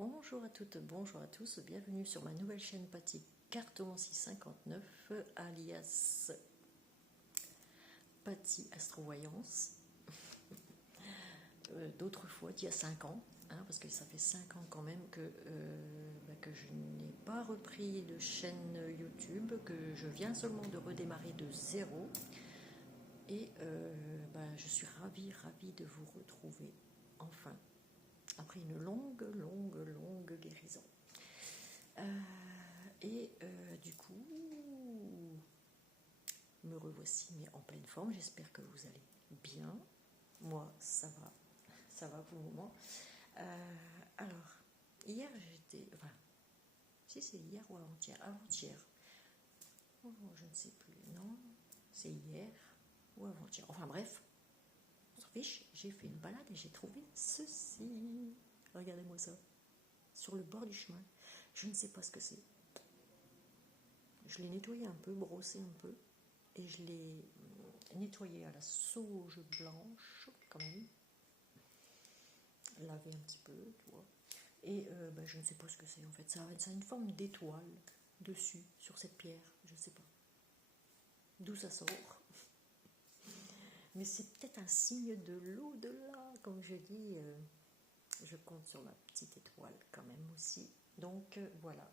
Bonjour à toutes, bonjour à tous, bienvenue sur ma nouvelle chaîne Patty Cartomancie 59 alias Patty Astrovoyance. D'autres fois, d'il y a 5 ans, parce que ça fait 5 ans quand même que je n'ai pas repris de chaîne YouTube, que je viens seulement de redémarrer de zéro. Et je suis ravie de vous retrouver enfin, après une longue guérison. Du coup, me revoici, mais en pleine forme. J'espère que vous allez bien. Moi, ça va pour le moment. Alors, hier, si c'est hier ou avant-hier. Oh, je ne sais plus. Non, c'est hier ou avant-hier. Enfin bref, on s'en fiche. J'ai fait une balade et j'ai trouvé ceci. Regardez-moi ça. Sur le bord du chemin. Je ne sais pas ce que c'est. Je l'ai nettoyé un peu, brossé un peu, et je l'ai nettoyé à la sauge blanche, quand même. Lavé un petit peu, tu vois. Et je ne sais pas ce que c'est en fait. Ça a une forme d'étoile dessus, sur cette pierre. Je ne sais pas d'où ça sort. Mais c'est peut-être un signe de l'au-delà, comme je dis. Je compte sur ma petite étoile quand même aussi. Donc voilà.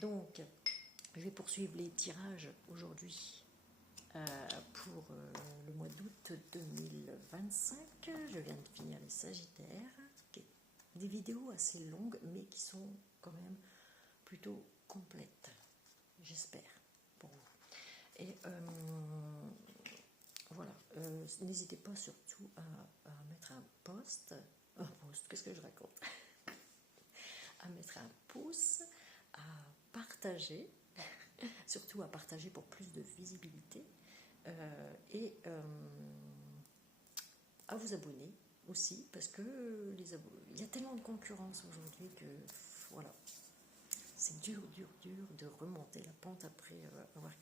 Donc je vais poursuivre les tirages aujourd'hui pour le mois d'août 2025. Je viens de finir les Sagittaires. Des vidéos assez longues, mais qui sont quand même plutôt complètes, j'espère, pour vous. Et voilà, n'hésitez pas surtout à mettre un post, qu'est-ce que je raconte, à mettre un pouce, à partager, surtout à partager pour plus de visibilité, et à vous abonner aussi, parce que il y a tellement de concurrence aujourd'hui que voilà, c'est dur de remonter la pente après avoir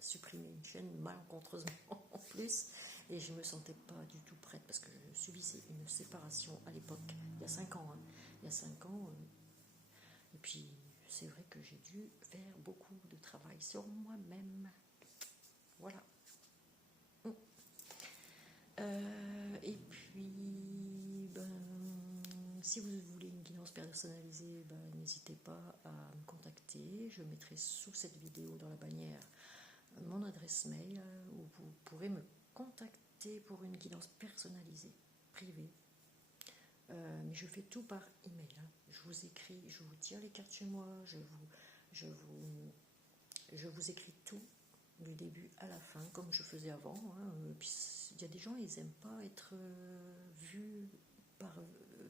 supprimé une chaîne malencontreusement en plus, et je me sentais pas du tout prête parce que je subissais une séparation à l'époque, il y a 5 ans, il y a 5 ans, et puis c'est vrai que j'ai dû faire beaucoup de travail sur moi-même, voilà. Et puis, si vous voulez une guidance personnalisée, n'hésitez pas à me contacter. Je mettrai sous cette vidéo dans la bannière mon adresse mail où vous pourrez me contacter pour une guidance personnalisée, privée. Mais je fais tout par email. Je vous écris, je vous tire les cartes chez moi, je vous écris tout du début à la fin, comme je faisais avant. Puis il y a des gens, ils n'aiment pas être vus par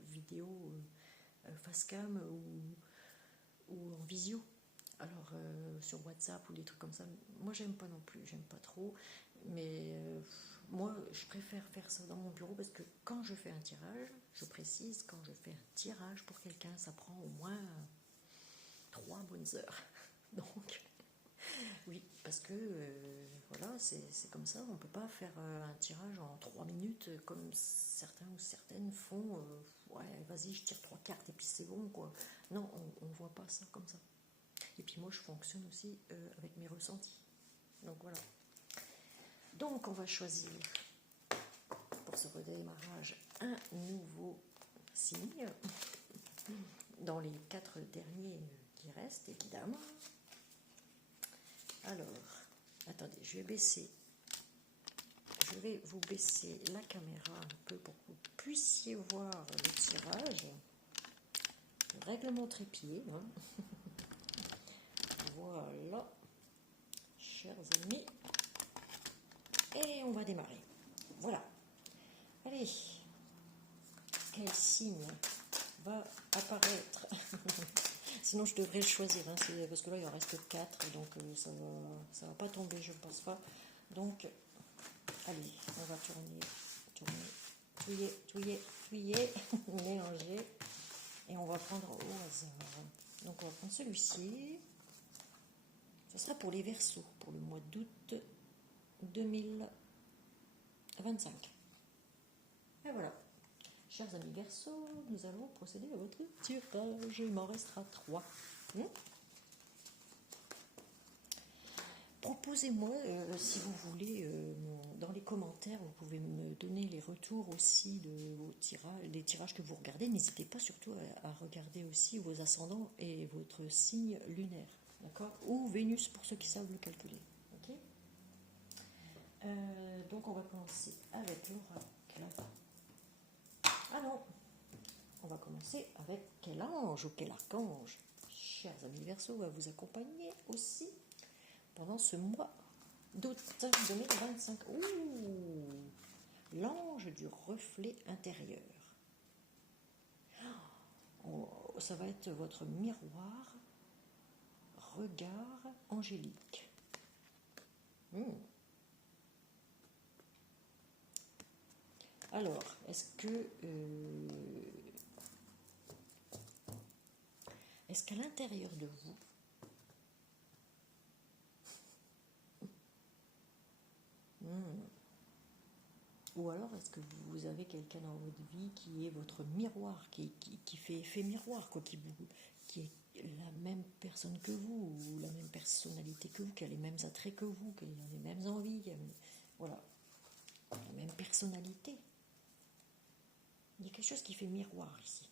vidéo face cam ou en visio. Alors sur WhatsApp ou des trucs comme ça, moi j'aime pas non plus, j'aime pas trop. Mais moi je préfère faire ça dans mon bureau parce que quand je fais un tirage, je précise, quand je fais un tirage pour quelqu'un, ça prend au moins 3 bonnes heures. Donc oui, parce que voilà, c'est comme ça, on ne peut pas faire un tirage en 3 minutes comme certains ou certaines font. Ouais, vas-y, je tire 3 cartes et puis c'est bon, quoi. Non, on ne voit pas ça comme ça. Et puis moi, je fonctionne aussi avec mes ressentis. Donc voilà. Donc on va choisir pour ce redémarrage un nouveau signe dans les 4 derniers qui restent, évidemment. Alors, attendez, je vais vous baisser la caméra un peu pour que vous puissiez voir le tirage. Le règlement trépied. Voilà, chers amis. Et on va démarrer. Voilà. Allez, quel signe va apparaître? Sinon, je devrais le choisir, parce que là, il en reste 4, donc ça va pas tomber, je ne pense pas. Donc, allez, on va tourner, touiller, mélanger, et on va prendre au hasard. Donc, on va prendre celui-ci. Ce sera pour les Verseaux, pour le mois d'août 2025. Et voilà. Chers amis Verseaux, nous allons procéder à votre tirage. Il m'en restera 3. Proposez-moi, si vous voulez, dans les commentaires, vous pouvez me donner les retours aussi de vos tirages, des tirages que vous regardez. N'hésitez pas surtout à regarder aussi vos ascendants et votre signe lunaire, d'accord? Ou Vénus pour ceux qui savent le calculer. Ok. Donc on va commencer avec l'oracle. Ah non, on va commencer avec quel ange ou quel archange, chers amis Verseaux, va vous accompagner aussi pendant ce mois d'août 2025. Ouh, l'ange du reflet intérieur. Oh, ça va être votre miroir, regard angélique. Alors, est-ce qu'à l'intérieur de vous, ou alors est-ce que vous avez quelqu'un dans votre vie qui est votre miroir, qui fait effet miroir, quoi, qui est la même personne que vous, ou la même personnalité que vous, qui a les mêmes attraits que vous, qui a les mêmes envies, voilà, la même personnalité. Il y a quelque chose qui fait miroir ici,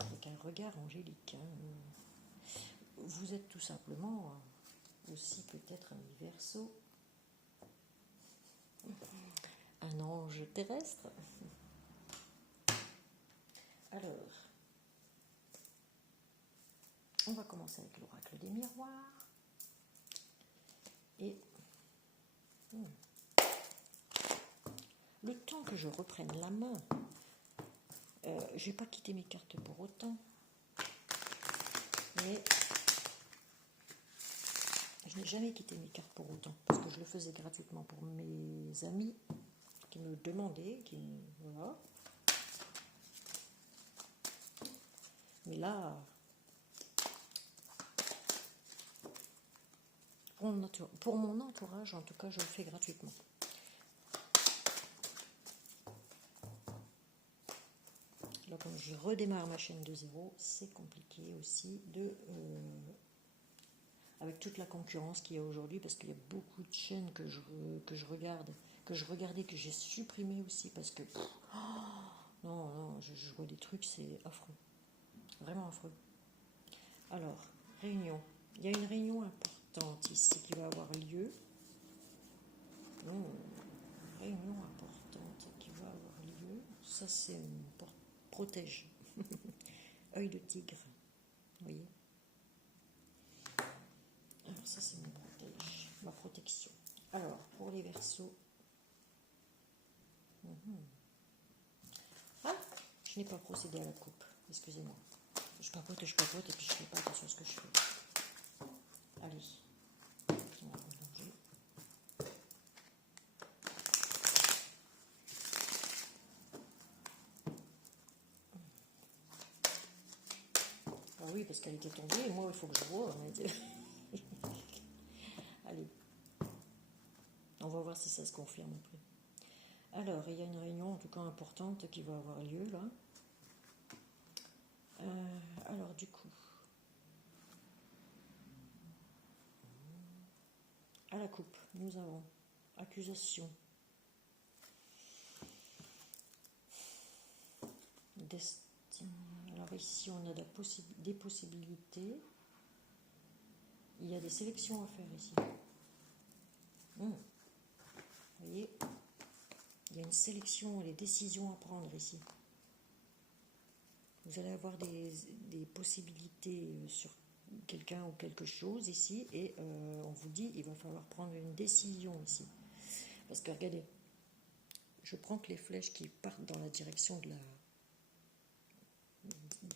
avec un regard angélique. Vous êtes tout simplement aussi peut-être un Verseau, un ange terrestre. Alors, on va commencer avec l'oracle des miroirs. Et le temps que je reprenne la main, je ne vais pas quitter mes cartes pour autant, mais je n'ai jamais quitté mes cartes pour autant, parce que je le faisais gratuitement pour mes amis qui me demandaient, voilà. Mais là, pour mon entourage, en tout cas, je le fais gratuitement. Là, quand je redémarre ma chaîne de zéro, c'est compliqué aussi avec toute la concurrence qu'il y a aujourd'hui, parce qu'il y a beaucoup de chaînes que je regardais, que j'ai supprimées aussi, parce que non, je vois des trucs, c'est affreux, vraiment affreux. Alors, réunion, il y a une réunion importante ici qui va avoir lieu. Réunion importante qui va avoir lieu. Ça, c'est une protège. Œil de tigre, vous voyez. Alors ça, c'est ma protection. Alors, pour les Verseaux. Ah, je n'ai pas procédé à la coupe, excusez-moi. Je papote, et puis je ne fais pas attention à ce que je fais. Allez, on va ranger. Ah oui, parce qu'elle était tombée, et moi, il faut que je vois. Allez, on va voir si ça se confirme après. Alors, il y a une réunion, en tout cas importante, qui va avoir lieu, là. Alors, du coup, à la coupe, nous avons accusation, destinée. Alors ici, on a des possibilités. Il y a des sélections à faire ici. Vous voyez, il y a une sélection, des décisions à prendre ici. Vous allez avoir des possibilités sur quelqu'un ou quelque chose ici, et on vous dit il va falloir prendre une décision ici. Parce que regardez, je prends que les flèches qui partent dans la direction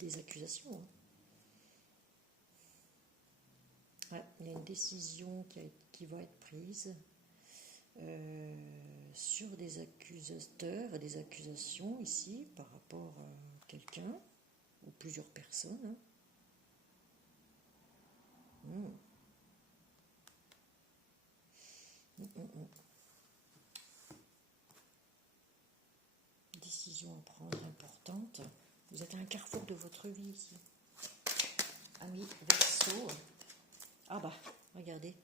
des accusations. Ouais, il y a une décision qui va être prise sur des accusateurs et des accusations ici par rapport à quelqu'un ou plusieurs personnes. décision à prendre importante. Vous êtes à un carrefour de votre vie ici. Amis Verseau. Ah bah, regardez.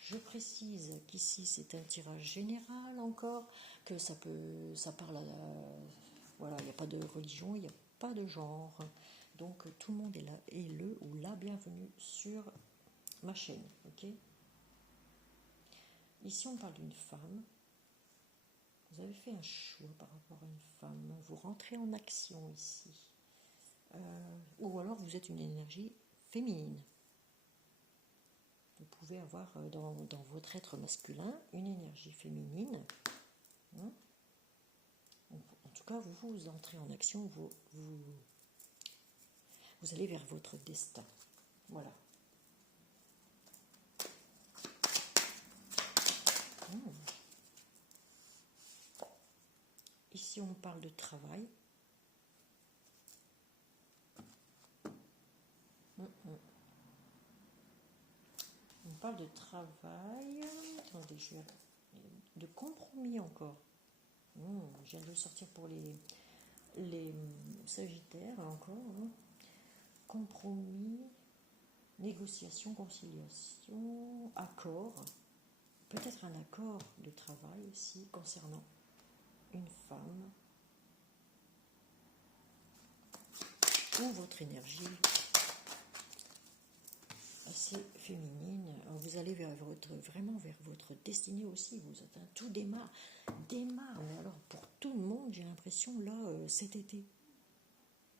Je précise qu'ici c'est un tirage général encore, que ça parle à voilà, il n'y a pas de religion, il n'y a pas de genre. Donc tout le monde est là, est le ou la bienvenue sur ma chaîne, ok? Ici on parle d'une femme. Vous avez fait un choix par rapport à une femme. Vous rentrez en action ici. Ou alors vous êtes une énergie féminine. Vous pouvez avoir dans votre être masculin une énergie féminine. En tout cas, vous entrez en action, vous allez vers votre destin. Voilà. Ici, on parle de travail. On parle de travail. Attendez, de compromis encore. Je viens de le sortir pour les Sagittaires encore. Compromis, négociation, conciliation, accord. Peut-être un accord de travail aussi concernant une femme ou votre énergie assez féminine. Alors vous allez vraiment vers votre destinée aussi. Vous êtes tout démarre. Mais alors pour tout le monde, j'ai l'impression là cet été.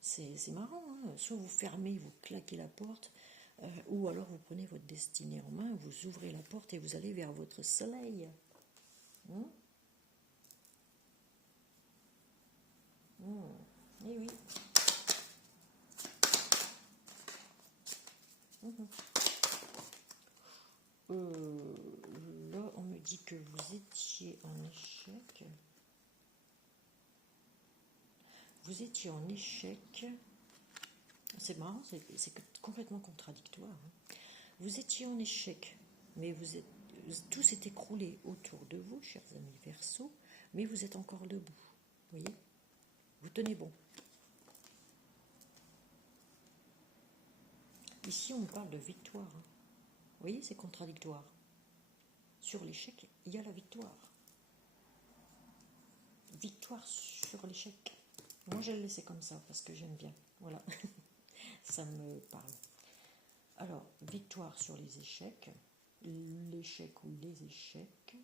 C'est marrant, hein. Soit vous fermez, vous claquez la porte, ou alors vous prenez votre destinée en main, vous ouvrez la porte et vous allez vers votre soleil. Eh oui. Là, on me dit que vous étiez en échec. Vous étiez en échec. C'est marrant, c'est complètement contradictoire. Hein. Vous étiez en échec, mais tout s'est écroulé autour de vous, chers amis Verseau, mais vous êtes encore debout. Vous voyez? Vous tenez bon. Ici, on parle de victoire. Hein. Vous voyez, c'est contradictoire. Sur l'échec, il y a la victoire. Victoire sur l'échec. Moi, je vais le laisser comme ça parce que j'aime bien. Voilà, ça me parle. Alors, victoire sur les échecs. L'échec ou les échecs.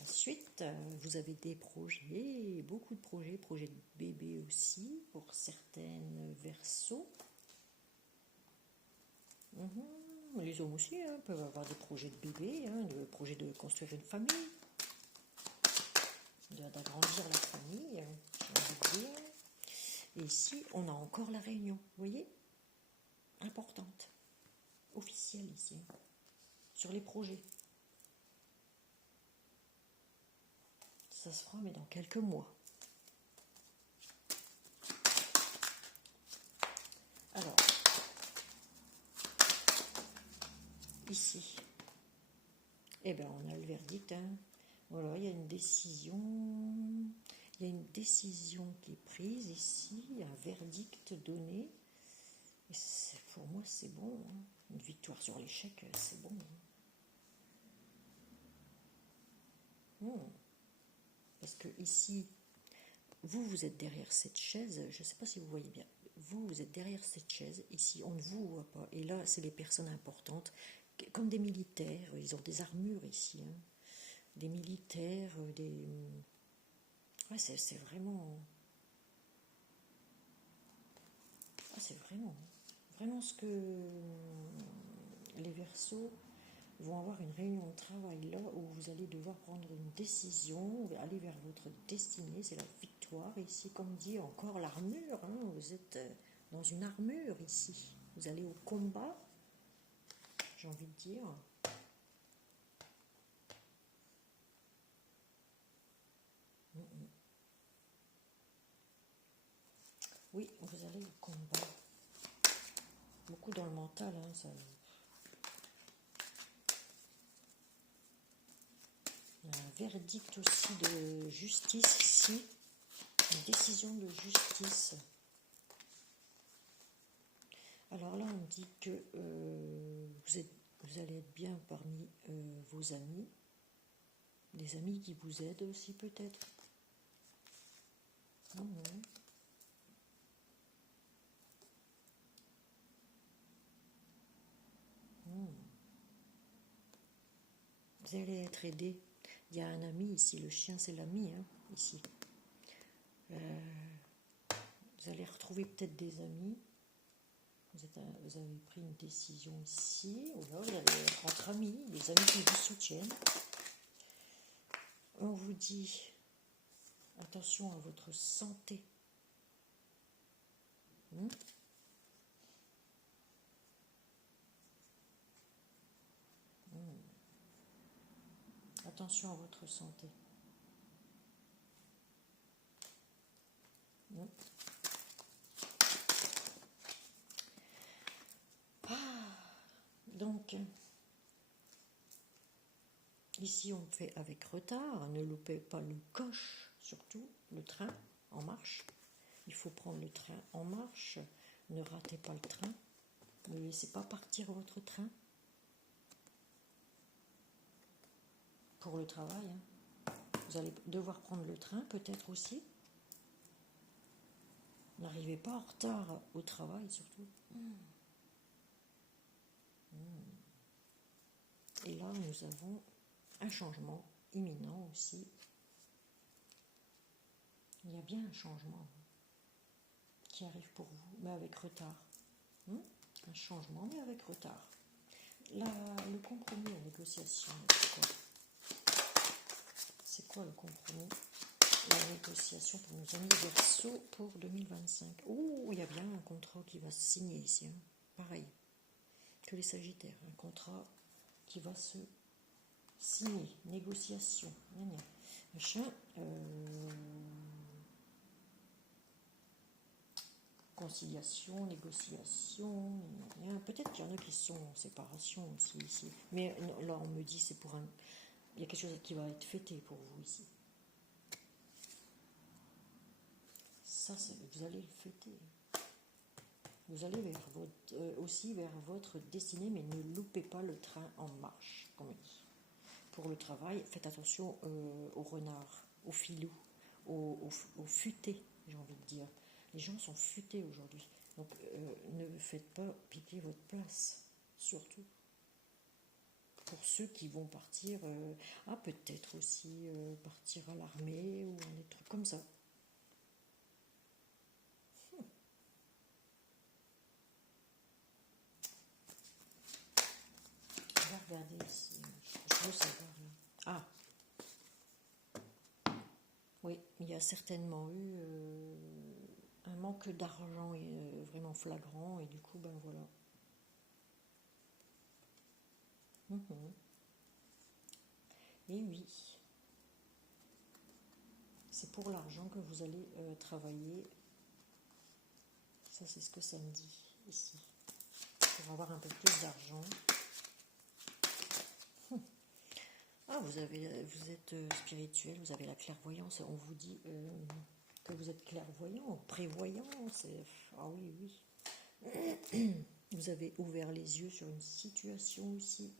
Ensuite, vous avez des projets, beaucoup de projets de bébé aussi, pour certaines Verseaux. Les hommes aussi peuvent avoir des projets de bébé, des projets de construire une famille, d'agrandir la famille, j'ai envie de dire. Et ici, on a encore la réunion, vous voyez, importante, officielle ici, sur les projets. Ça se fera, mais dans quelques mois. Alors, ici, eh ben, on a le verdict. Voilà, il y a une décision. Il y a une décision qui est prise ici, un verdict donné. Et pour moi, c'est bon. Une victoire sur l'échec, c'est bon. Parce que ici, vous êtes derrière cette chaise. Je ne sais pas si vous voyez bien. Vous êtes derrière cette chaise. Ici, on ne vous voit pas. Et là, c'est les personnes importantes, comme des militaires. Ils ont des armures ici. Des militaires, Ouais, c'est vraiment... c'est vraiment ce que les Verseaux vont avoir une réunion de travail là où vous allez devoir prendre une décision, aller vers votre destinée, c'est la victoire ici, comme dit encore l'armure, vous êtes dans une armure ici, vous allez au combat, j'ai envie de dire. Oui, vous allez au combat. beaucoup dans le mental. Hein, ça... Il y a un verdict aussi de justice ici. Une décision de justice. Alors là, on me dit que vous allez être bien parmi vos amis. Des amis qui vous aident aussi peut-être. Vous allez être aidé. Il y a un ami ici, le chien c'est l'ami, hein, ici. Vous allez retrouver peut-être des amis. Vous avez pris une décision ici. Ou là, vous allez être entre amis, des amis qui vous soutiennent. On vous dit attention à votre santé. Attention à votre santé. Donc, ici on fait avec retard. Ne loupez pas le coche, surtout le train en marche. Il faut prendre le train en marche. Ne ratez pas le train. Ne laissez pas partir votre train. Pour le travail, hein. Vous allez devoir prendre le train peut-être aussi. N'arrivez pas en retard au travail surtout. Et là, nous avons un changement imminent aussi. Il y a bien un changement qui arrive pour vous, mais avec retard. Un changement, mais avec retard. Le compromis, la négociation, c'est quoi? C'est quoi le compromis? La négociation pour nos amis Verseau pour 2025. Oh, il y a bien un contrat qui va se signer ici. Hein. Pareil que les Sagittaires. Un contrat qui va se signer. Négociation. Machin. Conciliation, négociation. Peut-être qu'il y en a qui sont en séparation aussi ici. Mais là, on me dit c'est pour un... Il y a quelque chose qui va être fêté pour vous ici. Ça, vous allez le fêter. Vous allez aussi vers votre destinée, mais ne loupez pas le train en marche, comme on dit. Pour le travail, faites attention aux renards, aux filous, aux futés, j'ai envie de dire. Les gens sont futés aujourd'hui. Donc, ne faites pas piquer votre place, surtout. Pour ceux qui vont partir, peut-être aussi partir à l'armée ou des trucs comme ça. Je vais regarder ici. Je veux savoir là. Oui, il y a certainement eu un manque d'argent vraiment flagrant et du coup, ben voilà. Et oui, c'est pour l'argent que vous allez travailler. Ça, c'est ce que ça me dit ici. Pour avoir un peu plus d'argent. Vous êtes spirituel, vous avez la clairvoyance. On vous dit que vous êtes clairvoyant, prévoyant. Ah oui, oui. Vous avez ouvert les yeux sur une situation ici.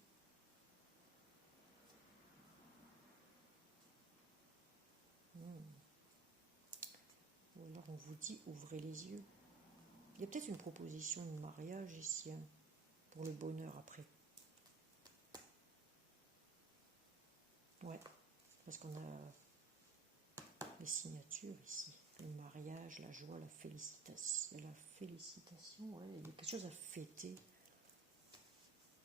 Ou alors on vous dit ouvrez les yeux. Il y a peut-être une proposition de mariage ici, hein, pour le bonheur après. Ouais, parce qu'on a les signatures ici. Le mariage, la joie, la félicitation. Ouais, il y a quelque chose à fêter.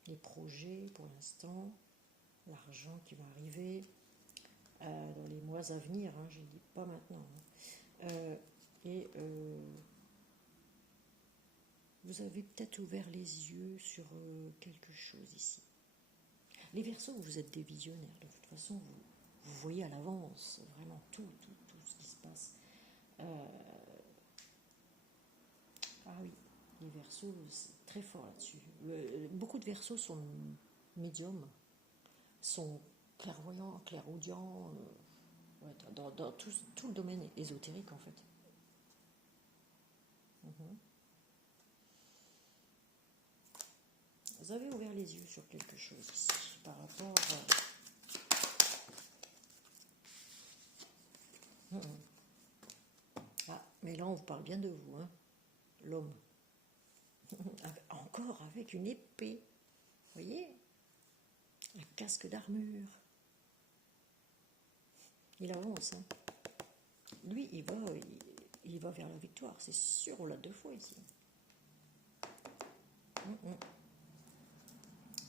Les projets pour l'instant, l'argent qui va arriver dans les mois à venir, hein, je ne dis pas maintenant. Hein. Vous avez peut-être ouvert les yeux sur quelque chose ici. Les Verseaux, vous êtes des visionnaires. De toute façon, vous voyez à l'avance vraiment tout ce qui se passe. Ah oui, les Verseaux, c'est très fort là-dessus. Beaucoup de Verseaux sont médiums, sont clairvoyants, clairaudients, ouais, dans tout le domaine ésotérique en fait. Vous avez ouvert les yeux sur quelque chose ici par rapport Ah, mais là on vous parle bien de vous, hein, l'homme. Encore avec une épée, vous voyez, un casque d'armure. Il avance, hein. Lui, il va vers la victoire, c'est sûr, on l'a 2 fois ici.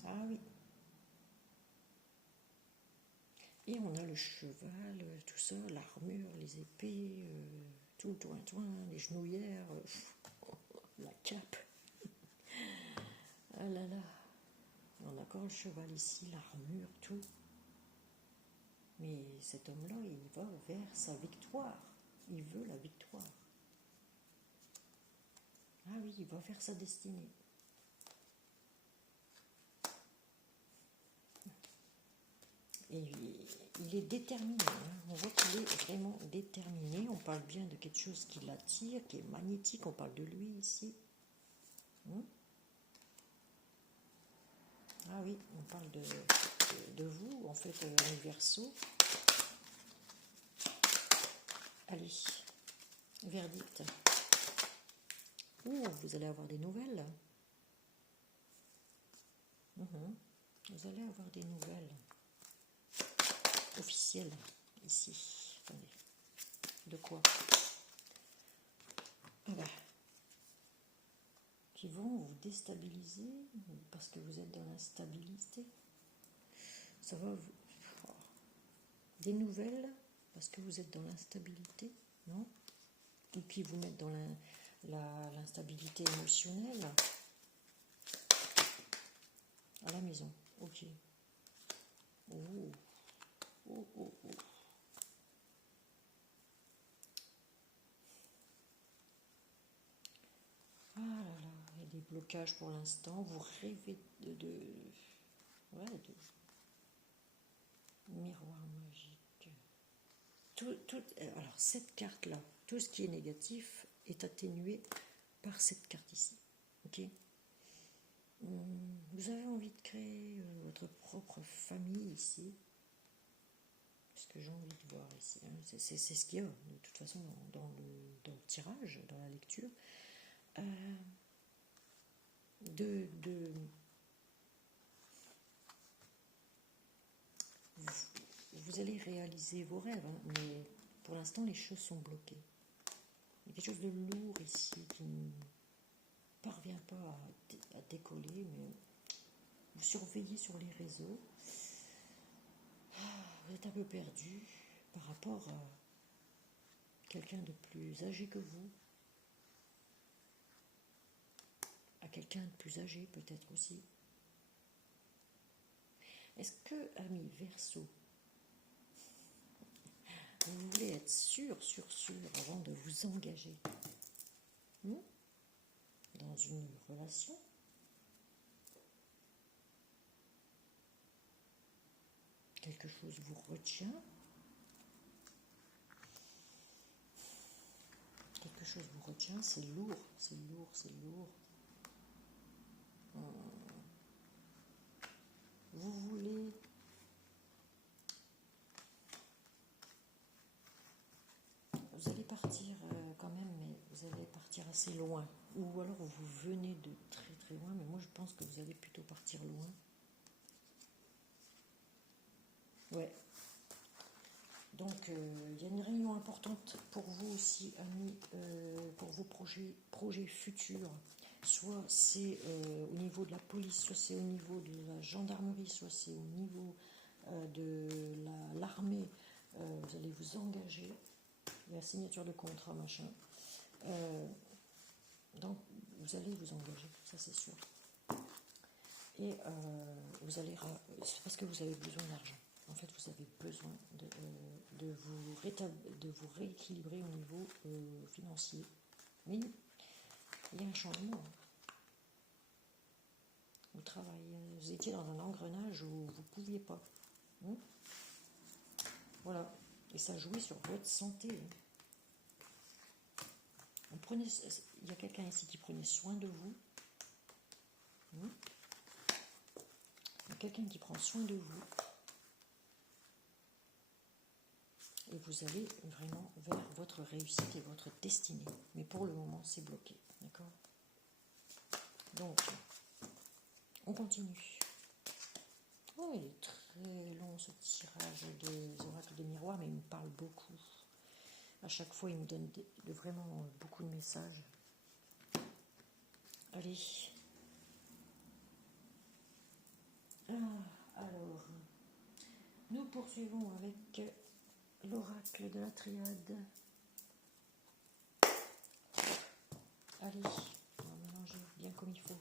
Ah oui. Et on a le cheval, tout ça, l'armure, les épées, tout le toin-toin, les genouillères, la cape. Ah là là. On a encore le cheval ici, l'armure, tout. Mais cet homme-là, il va vers sa victoire. Il veut la victoire. Ah oui, il va vers sa destinée. Et il est déterminé, hein. On voit qu'il est vraiment déterminé. On parle bien de quelque chose qui l'attire, qui est magnétique. On parle de lui ici. Ah oui, on parle de vous, en fait, les Verseaux. Allez, verdict. Ouh, vous allez avoir des nouvelles. Vous allez avoir des nouvelles officielles ici. Attendez. De quoi? Ah bah. Qui vont vous déstabiliser parce que vous êtes dans l'instabilité. Ça va vous... Des nouvelles parce que vous êtes dans l'instabilité, non? Et qui vous mettent dans l'instabilité émotionnelle. À la maison, ok. Oh, oh, oh, oh. Ah là là, il y a des blocages pour l'instant. Vous rêvez de miroir magique. Alors, cette carte-là, tout ce qui est négatif est atténué par cette carte ici. Ok. Vous avez envie de créer votre propre famille ici. Ce que j'ai envie de voir ici, hein. C'est ce qu'il y a de toute façon dans le tirage, dans la lecture. Vous allez réaliser vos rêves, hein, mais pour l'instant les choses sont bloquées. Il y a quelque chose de lourd ici qui ne parvient pas à décoller, mais vous surveillez sur les réseaux. Vous êtes un peu perdu par rapport à quelqu'un de plus âgé que vous, à quelqu'un de plus âgé peut-être aussi. Est-ce que, ami Verseau, vous voulez être sûr avant de vous engager dans une relation? Quelque chose vous retient? Quelque chose vous retient, c'est lourd, c'est lourd, c'est lourd. Vous voulez... Vous allez partir quand même, mais vous allez partir assez loin. Ou alors vous venez de très très loin, mais moi je pense que vous allez plutôt partir loin. Ouais. Donc il y a une réunion importante pour vous aussi, amis, pour vos projets futurs. Soit c'est au niveau de la police, soit c'est au niveau de la gendarmerie, soit c'est au niveau de l'armée. Vous allez vous engager. Il y a la signature de contrat, machin. Donc, vous allez vous engager, ça c'est sûr. Et vous allez... C'est parce que vous avez besoin d'argent. En fait, vous avez besoin de vous rééquilibrer au niveau financier. Mais il y a un changement. au travail. Vous étiez dans un engrenage où vous ne pouviez pas. Hein? Voilà. Et ça jouait sur votre santé. Il y a quelqu'un ici qui prenait soin de vous. Hein? Il y a quelqu'un qui prend soin de vous. Et vous allez vraiment vers votre réussite et votre destinée. Mais pour le moment, c'est bloqué. D'accord? Donc, on continue. Oh, il est très long ce tirage des oracles des miroirs, mais il me parle beaucoup. À chaque fois, il me donne vraiment beaucoup de messages. Allez. Alors, nous poursuivons avec l'oracle de la triade. Allez, on va mélanger bien comme il faut.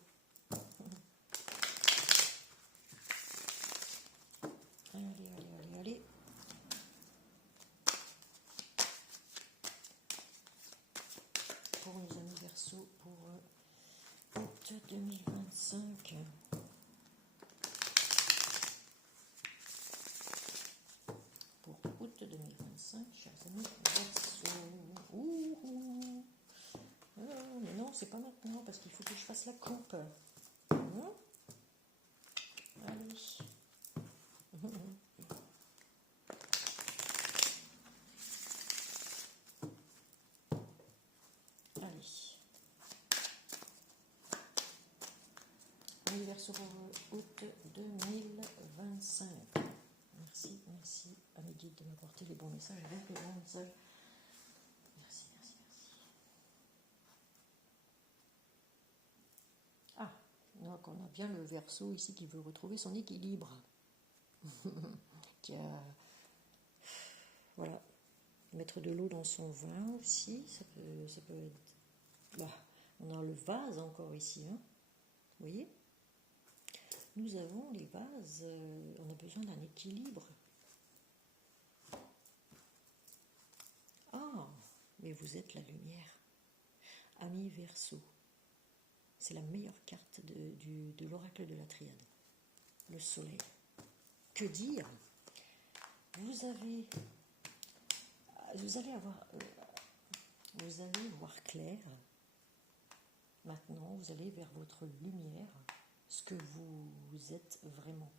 Allez. Pour nos amis Verseau, pour août 2025. Pour août 2025, chers amis Verseau. Mais non, c'est pas maintenant, parce qu'il faut que je fasse la coupe. Allez. Verseau pour août 2025. Merci à mes guides de m'apporter les bons messages avec les bons messages. Merci. Ah, donc on a bien le Verseau ici qui veut retrouver son équilibre. Voilà, mettre de l'eau dans son vin aussi, ça peut être... Bah, on a le vase encore ici, hein. Vous voyez ? Nous avons les vases, on a besoin d'un équilibre. Ah, mais vous êtes la lumière. Ami Verseau. C'est la meilleure carte de l'oracle de la triade. Le soleil. Que dire ? Vous allez voir clair. Maintenant, vous allez vers votre lumière, ce que vous êtes vraiment.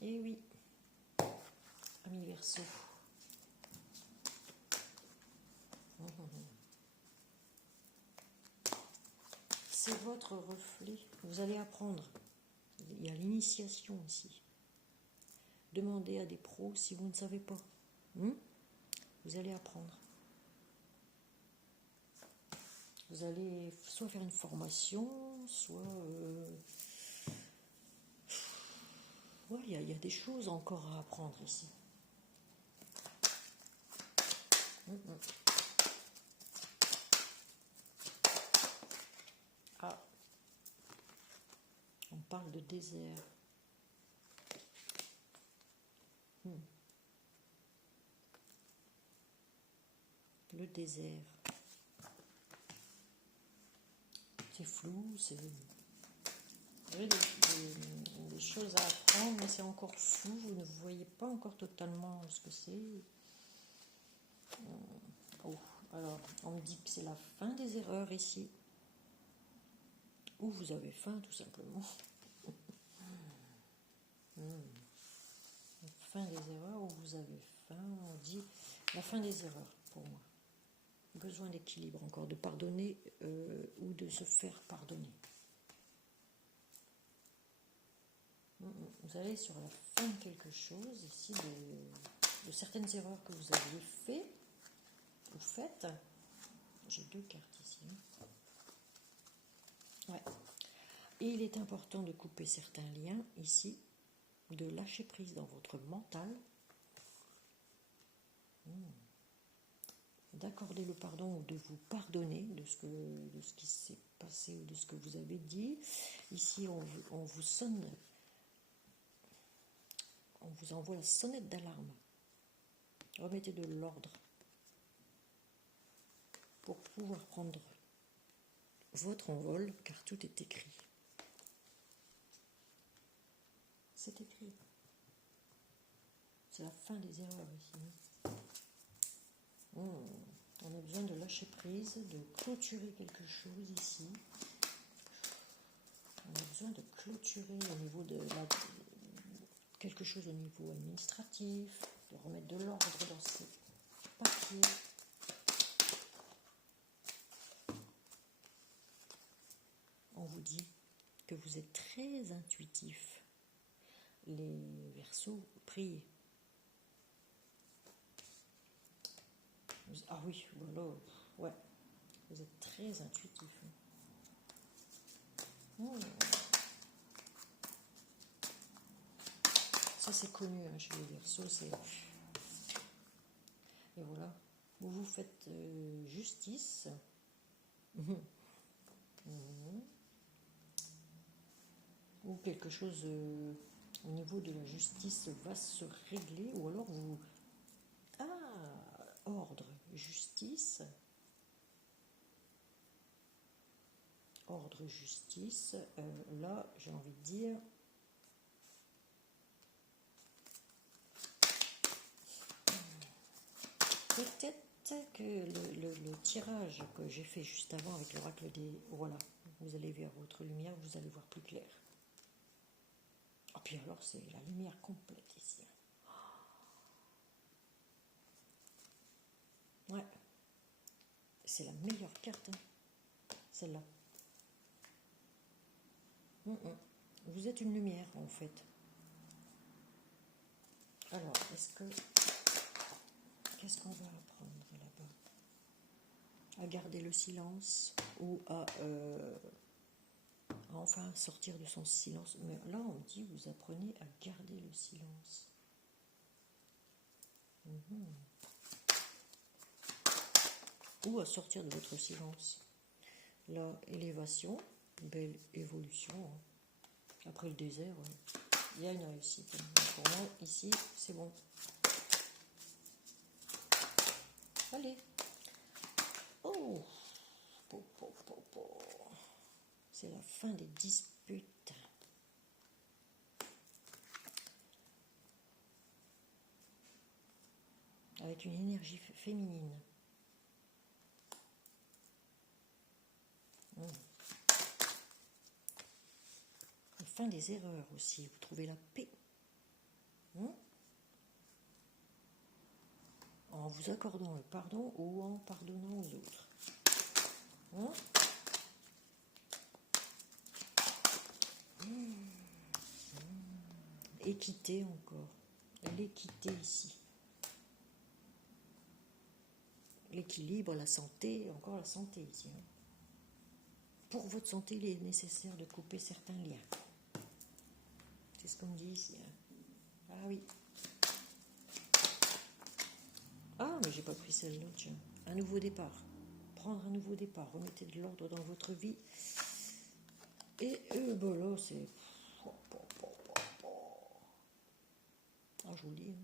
Et oui, ami Verseau. C'est votre reflet. Vous allez apprendre. Il y a l'initiation ici. Demandez à des pros si vous ne savez pas. Vous allez apprendre. Vous allez soit faire une formation, soit... il y a des choses encore à apprendre ici. Ah, on parle de désert. Le désert. C'est flou, c'est... Vous avez des choses à apprendre, mais c'est encore flou, vous ne voyez pas encore totalement ce que c'est. Alors, on me dit que c'est la fin des erreurs ici. Ou vous avez faim, tout simplement. La fin des erreurs, ou vous avez faim, on dit la fin des erreurs, pour moi. Besoin d'équilibre encore, de pardonner ou de se faire pardonner. Vous allez sur la fin de quelque chose, ici, de certaines erreurs que vous aviez faites. J'ai 2 cartes ici. Ouais. Et il est important de couper certains liens ici, de lâcher prise dans votre mental, d'accorder le pardon ou de vous pardonner de ce qui s'est passé ou de ce que vous avez dit. Ici, on vous sonne, on vous envoie la sonnette d'alarme. Remettez de l'ordre pour pouvoir prendre votre envol, car tout est écrit. C'est écrit. C'est la fin des erreurs ici. On a besoin de lâcher prise, de clôturer quelque chose ici. On a besoin de clôturer au niveau de quelque chose au niveau administratif, de remettre de l'ordre dans ces papiers. On vous dit que vous êtes très intuitif. Les Verseaux, priez. Ah oui, voilà, ouais, vous êtes très intuitif. Ça c'est connu hein, chez les Verseaux, c'est... Et voilà, vous vous faites justice. Ou quelque chose au niveau de la justice va se régler, ou alors vous... Ah, ordre, justice. Ordre, justice. Là, j'ai envie de dire... Peut-être que le tirage que j'ai fait juste avant avec l'oracle des... Voilà, vous allez vers votre lumière, vous allez voir plus clair. Et puis alors, c'est la lumière complète ici. Ouais, c'est la meilleure carte, hein, celle-là. Vous êtes une lumière, en fait. Alors, qu'est-ce qu'on va apprendre là-bas? À garder le silence ou à enfin sortir de son silence. Mais là, on dit, vous apprenez à garder le silence. Ou à sortir de votre silence. Là, élévation, belle évolution. Hein. Après le désert, ouais. Il y a une réussite. Pour moi, ici, c'est bon. Allez. Oh, c'est la fin des disputes. Avec une énergie féminine. La fin des erreurs aussi. Vous trouvez la paix. En vous accordant le pardon ou en pardonnant aux autres. Équité encore. L'équité ici. L'équilibre, la santé, encore la santé ici. Hein. Pour votre santé, il est nécessaire de couper certains liens. C'est ce qu'on me dit ici. Hein. Ah oui. Ah, mais j'ai pas pris celle-là, tiens. Un nouveau départ. Prendre un nouveau départ. Remettez de l'ordre dans votre vie. Et ben là, c'est... Ah, je vous le dis.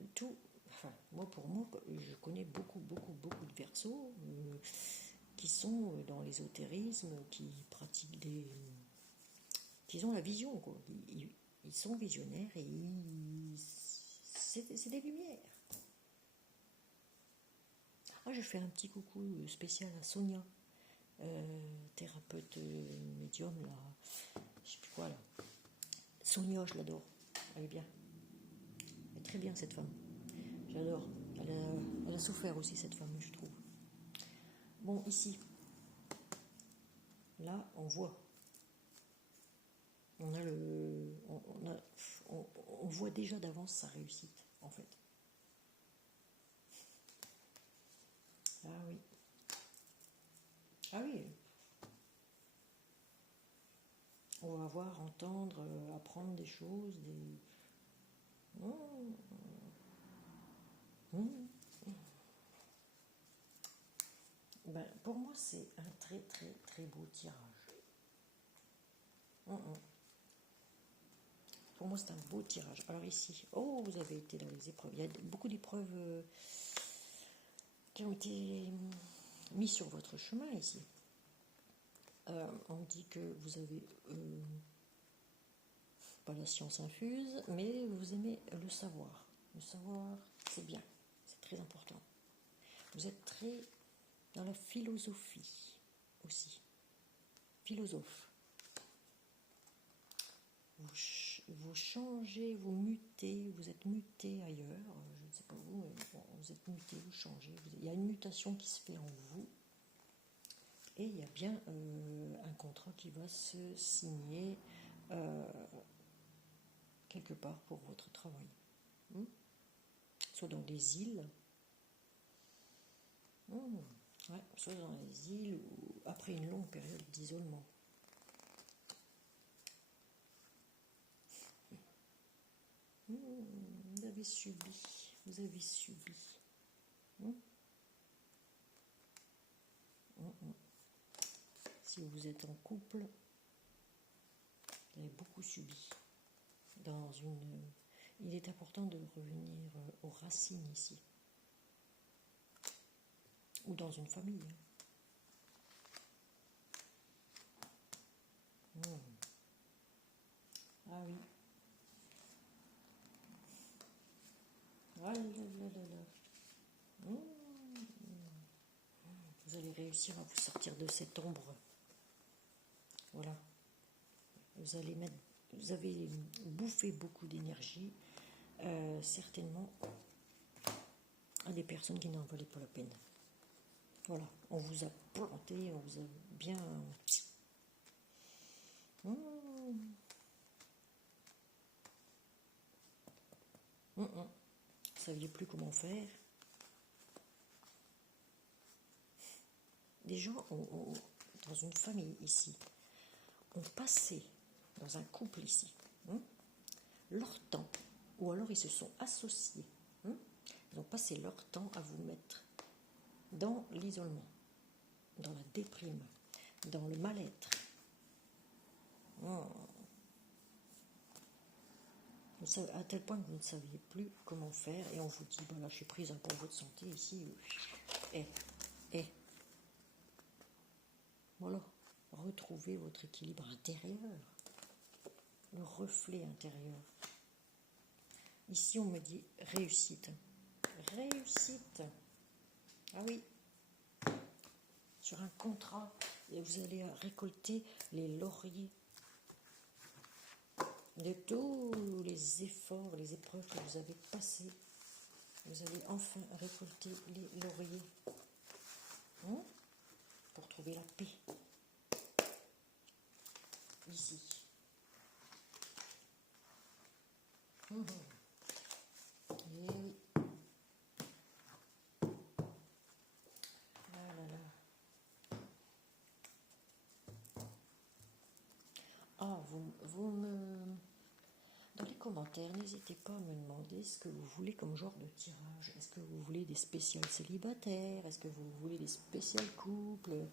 Hein. Tout... Enfin, pour moi, je connais beaucoup de Verseaux qui sont dans l'ésotérisme, qui pratiquent des... qui ont la vision, quoi. Ils sont visionnaires et c'est des lumières. Ah, je fais un petit coucou spécial à Sonia, thérapeute médium, là, je sais plus quoi, là. Sonia, je l'adore, elle est bien. Elle est très bien, cette femme. J'adore. Elle a souffert aussi, cette femme, je trouve. Bon, ici, là, on voit. On voit déjà d'avance sa réussite, en fait. Ah oui. Ah oui. On va voir, entendre, apprendre des choses, des... Ben, pour moi, c'est un très beau tirage. Pour moi, c'est un beau tirage. Alors ici, oh, vous avez été dans les épreuves. Il y a beaucoup d'épreuves qui ont été mises sur votre chemin ici. on dit que vous avez pas la science infuse, mais vous aimez le savoir. Le savoir, c'est bien, c'est très important. Vous êtes très dans la philosophie aussi. Philosophe. Vous changez, vous mutez, vous êtes muté ailleurs, je ne sais pas vous, mais bon, vous êtes muté, vous changez, il y a une mutation qui se fait en vous, et il y a bien un contrat qui va se signer quelque part pour votre travail. Soit dans des îles, ouais, soit dans les îles, ou après une longue période d'isolement. Vous avez subi, vous avez subi. Si vous êtes en couple, vous avez beaucoup subi. Il est important de revenir aux racines ici. Ou dans une famille. Ah oui. Ah là là là là. Vous allez réussir à vous sortir de cette ombre. Voilà. Vous avez bouffé beaucoup d'énergie, certainement à des personnes qui n'en valaient pas la peine. Voilà, on vous a planté, on vous a bien... Vous ne saviez plus comment faire. Des gens dans une famille ici ont passé, dans un couple ici, leur temps, ou alors ils se sont associés, ils ont passé leur temps à vous mettre dans l'isolement, dans la déprime, dans le mal-être. À tel point que vous ne saviez plus comment faire, et on vous dit, voilà, je suis prise pour votre santé ici, voilà, retrouvez votre équilibre intérieur, le reflet intérieur. Ici, on me dit réussite. Réussite. Ah oui. Sur un contrat, et vous allez récolter les lauriers de tous les efforts, les épreuves que vous avez passées. Vous allez enfin récolter les lauriers pour trouver la paix. Ici. Et oui. Ah là là. Ah, vous me... Dans les commentaires, n'hésitez pas à me demander ce que vous voulez comme genre de tirage. Est-ce que vous voulez des spéciales célibataires? Est-ce que vous voulez des spéciales couples?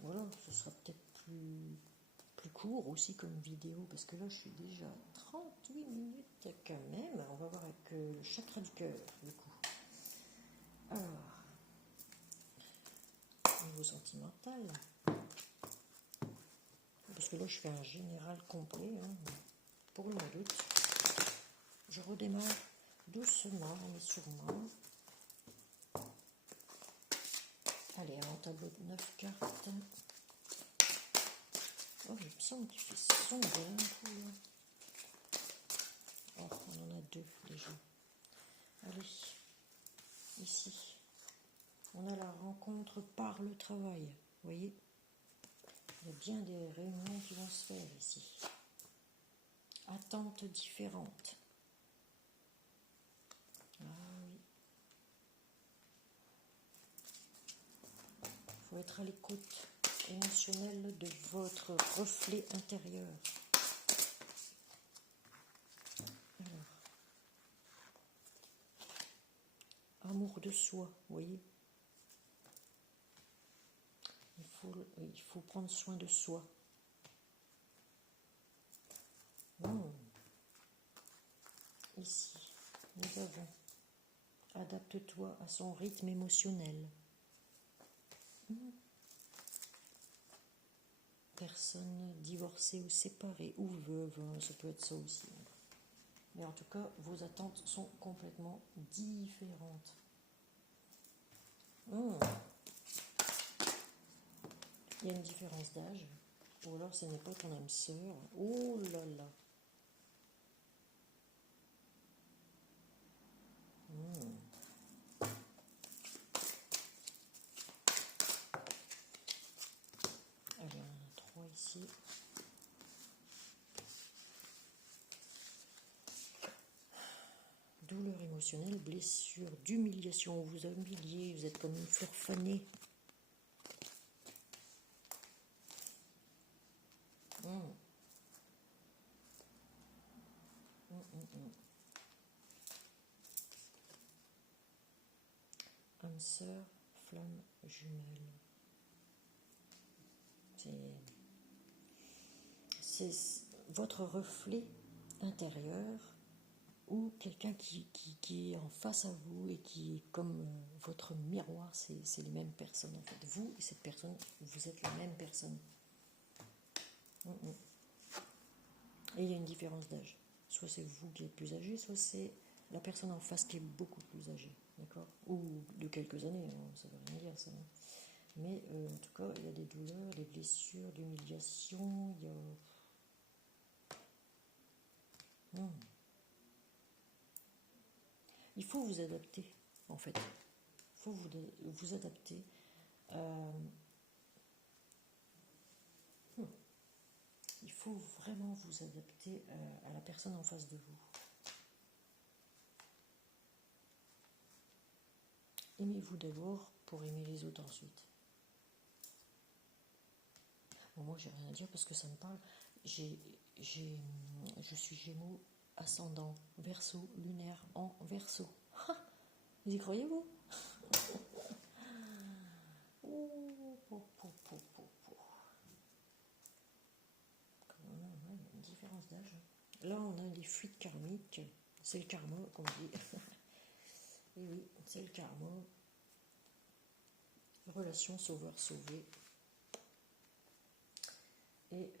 Voilà, ce sera peut-être plus court aussi comme vidéo, parce que là je suis déjà 38 minutes quand même. On va voir avec le chakra du cœur du coup. Alors, niveau sentimental, parce que là je fais un général complet, pour le mois d'août. Je redémarre doucement mais sûrement. Allez, un tableau de 9 cartes. Oh, il me semble qu'il fait sombre d'un coup là. Oh, on en a deux déjà. Allez, ici, on a la rencontre par le travail. Vous voyez, il y a bien des réunions qui vont se faire ici. Attentes différentes. Ah oui. Il faut être à l'écoute émotionnelle de votre reflet intérieur. Alors, amour de soi, vous voyez. Il faut prendre soin de soi. Ici, nous avons adapte-toi à son rythme émotionnel. personne divorcée ou séparée ou veuve, ça peut être ça aussi. Mais en tout cas, vos attentes sont complètement différentes. Il y a une différence d'âge, ou alors ce n'est pas ton âme sœur. Oh là là. Allez, on a 3 ici. Douleur émotionnelle, blessure, d'humiliation, on vous a humilié, vous êtes comme une fleur fanée. Âme sœur, flamme jumelle. C'est votre reflet intérieur ou quelqu'un qui est en face à vous et qui est comme votre miroir, c'est les mêmes personnes en fait. Vous et cette personne, vous êtes la même personne. Et il y a une différence d'âge. Soit c'est vous qui êtes plus âgé, soit c'est la personne en face qui est beaucoup plus âgée, d'accord? Ou de quelques années, hein, ça veut rien dire ça. Hein. Mais en tout cas, il y a des douleurs, des blessures, l'humiliation, il y a... Il faut vous adapter, en fait. Il faut vous adapter. Il faut vraiment vous adapter à la personne en face de vous. Aimez-vous d'abord pour aimer les autres ensuite. Bon, moi, j'ai rien à dire parce que ça me parle. Je suis Gémeaux, ascendant, Verseau, lunaire en Verseau. Vous y croyez, vous? Une différence d'âge. Là, on a des fuites karmiques. C'est le karma, comme on dit. Et oui, c'est le karma. Relation sauveur-sauvé. Et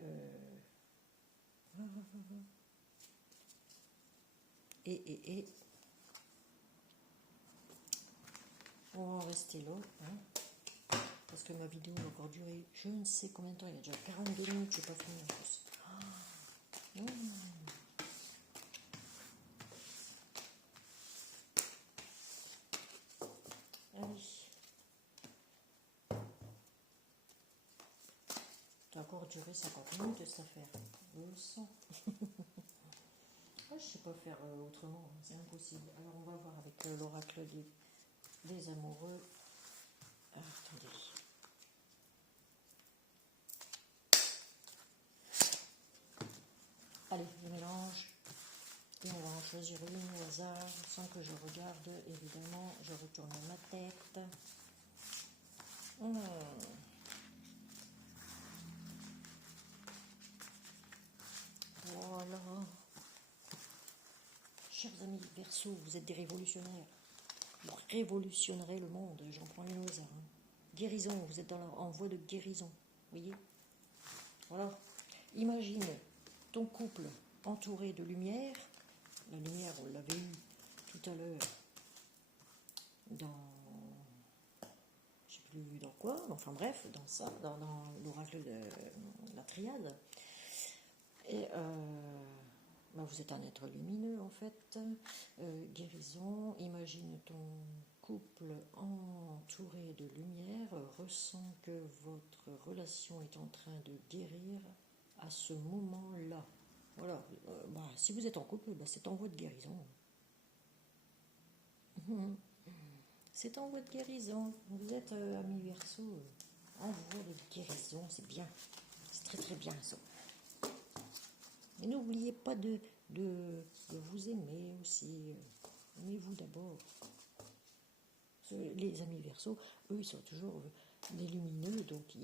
on va en rester là, hein, parce que ma vidéo va encore durer je ne sais combien de temps. Il y a déjà 42 minutes, je n'ai pas fini en plus. Allez. Ça a encore duré 50 minutes cette affaire. Je le sens. Je ne sais pas faire autrement, c'est impossible. Alors on va voir avec l'oracle des amoureux. Alors, attendez. Allez, je mélange. Et on va en choisir une au hasard, sans que je regarde, évidemment. Je retourne ma tête. Voilà. Chers amis Verseau, vous êtes des révolutionnaires. Vous révolutionnerez le monde, j'en prends une au hasard. Hein. Guérison, vous êtes en voie de guérison. Vous voyez? Voilà. Imagine ton couple entouré de lumière. La lumière, on l'avait eu tout à l'heure dans... Je ne sais plus dans quoi, enfin bref, dans ça, dans l'oracle de la triade. Et vous êtes un être lumineux en fait. Guérison, imagine ton couple entouré de lumière, ressent que votre relation est en train de guérir à ce moment-là. Voilà, si vous êtes en couple, c'est en voie de guérison. C'est en voie de guérison. Vous êtes ami Verseau, en voie de guérison, c'est bien. C'est très très bien ça. Mais n'oubliez pas de vous aimer aussi. Aimez-vous d'abord. Les amis Verseau, eux, ils sont toujours des lumineux, donc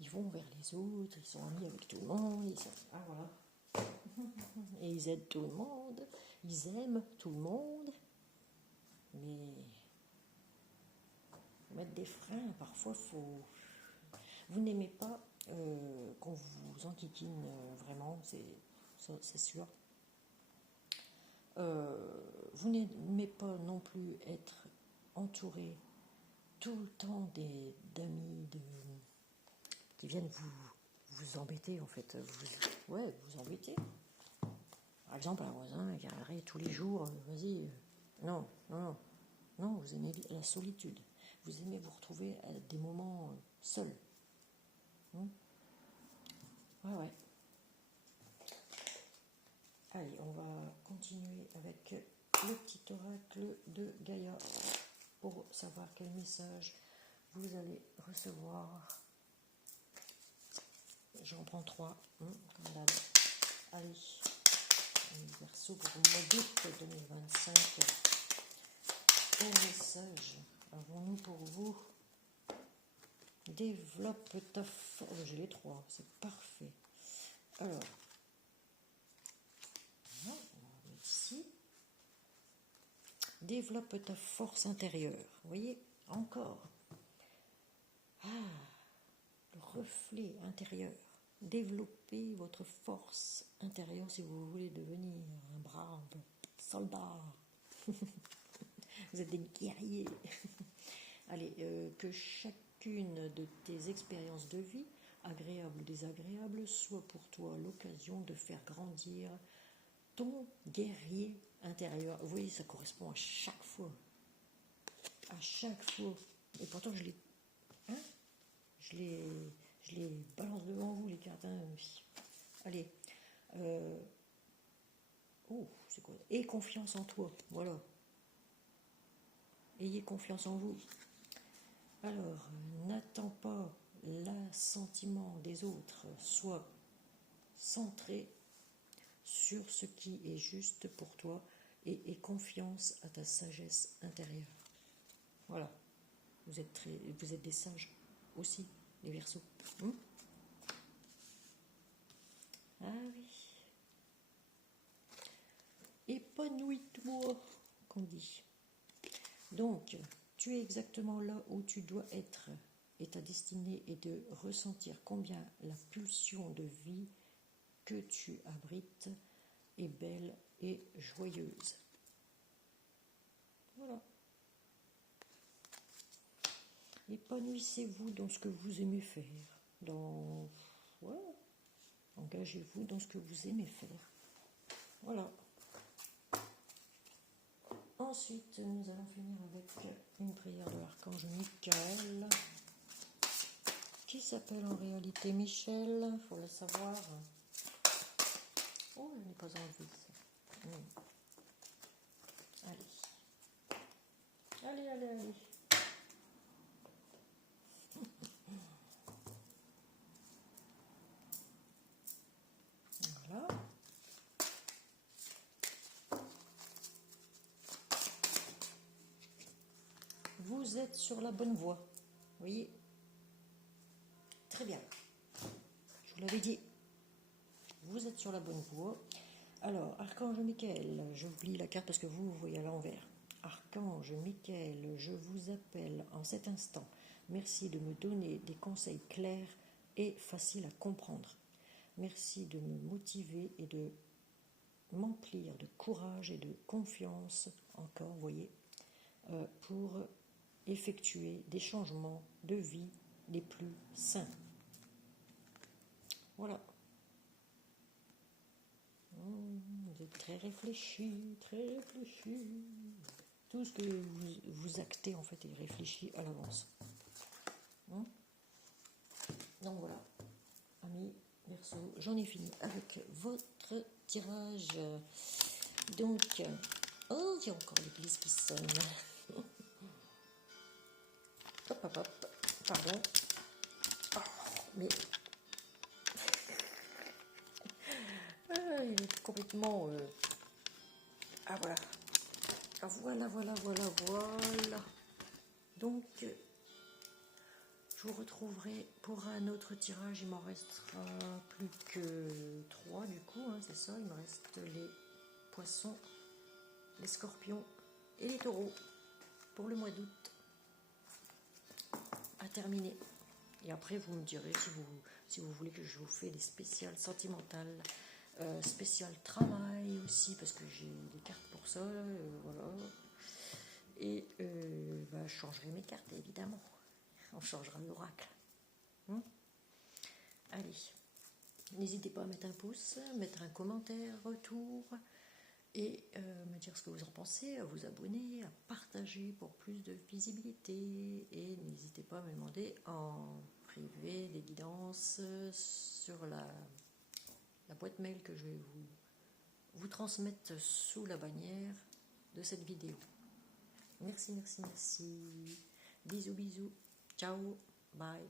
ils vont vers les autres, ils sont amis avec tout le monde. Ah voilà. Et ils aident tout le monde, ils aiment tout le monde. Mais mettre des freins, parfois, faut... Vous n'aimez pas qu'on vous enquiquine vraiment, c'est sûr. Vous n'aimez pas non plus être entouré tout le temps d'amis qui viennent vous embêter en fait. Vous embêter. Par exemple, un voisin qui arrive tous les jours, vas-y, non, non, non, non, vous aimez la solitude. Vous aimez vous retrouver à des moments seuls. Ouais. Allez, on va continuer avec le petit oracle de Gaïa pour savoir quel message vous allez recevoir. J'en prends 3, comme d'hab. Allez, Verseau pour le mois d'août 2025. Quel message avons-nous pour vous? Développe ta force. J'ai les 3, c'est parfait. Alors, on va mettre ici. Développe ta force intérieure. Vous voyez, encore. Le reflet intérieur. Développez votre force intérieure si vous voulez devenir un brave soldat. Vous êtes des guerriers. Allez, que chacune de tes expériences de vie, agréables ou désagréables, soit pour toi l'occasion de faire grandir ton guerrier intérieur. Vous voyez, ça correspond à chaque fois. À chaque fois. Et pourtant, je les balance devant vous, les cartes. Allez. C'est quoi? Aie confiance en toi. Voilà. Ayez confiance en vous. Alors, n'attends pas l'assentiment des autres. Sois centré sur ce qui est juste pour toi et aie confiance à ta sagesse intérieure. Voilà. Vous êtes des sages aussi, les Verseaux. Ah oui. Épanouis-toi, qu'on dit. Donc, tu es exactement là où tu dois être, et ta destinée est de ressentir combien la pulsion de vie que tu abrites est belle et joyeuse. Voilà. Épanouissez-vous dans ce que vous aimez faire. Engagez-vous dans ce que vous aimez faire. Voilà. Ensuite, nous allons finir avec une prière de l'archange Michael, qui s'appelle en réalité Michel, il faut le savoir. Oh, je n'ai pas envie. Allez. Voilà. Vous êtes sur la bonne voie. Vous voyez? Très bien. Je vous l'avais dit. Vous êtes sur la bonne voie. Alors, Archange Michael, j'oublie la carte parce que vous voyez à l'envers. Archange Michael, je vous appelle en cet instant. Merci de me donner des conseils clairs et faciles à comprendre. Merci de me motiver et de m'emplir de courage et de confiance, encore, vous voyez, pour effectuer des changements de vie les plus sains. Voilà. Vous êtes très réfléchi, très réfléchi. Tout ce que vous actez, en fait, est réfléchi à l'avance. Donc voilà, amis Verseau, j'en ai fini avec votre tirage. Donc, oh, il y a encore l'église qui sonne. Hop, pardon. Oh, mais il est complètement... Ah voilà. Ah, voilà. Donc, je vous retrouverai pour un autre tirage. Il m'en restera plus que 3 du coup, c'est ça. Il me reste les poissons, les scorpions et les taureaux pour le mois d'août à terminer. Et après, vous me direz si vous voulez que je vous fasse des spéciales sentimentales, spéciales travail aussi, parce que j'ai des cartes pour ça, voilà. Et bah, je changerai mes cartes, évidemment. On changera l'oracle. Allez, n'hésitez pas à mettre un pouce, mettre un commentaire, retour, et me dire ce que vous en pensez, à vous abonner, à partager pour plus de visibilité. Et n'hésitez pas à me demander en privé des guidances sur la boîte mail que je vais vous transmettre sous la bannière de cette vidéo. Merci, merci, merci. Bisous, bisous. Ciao, bye.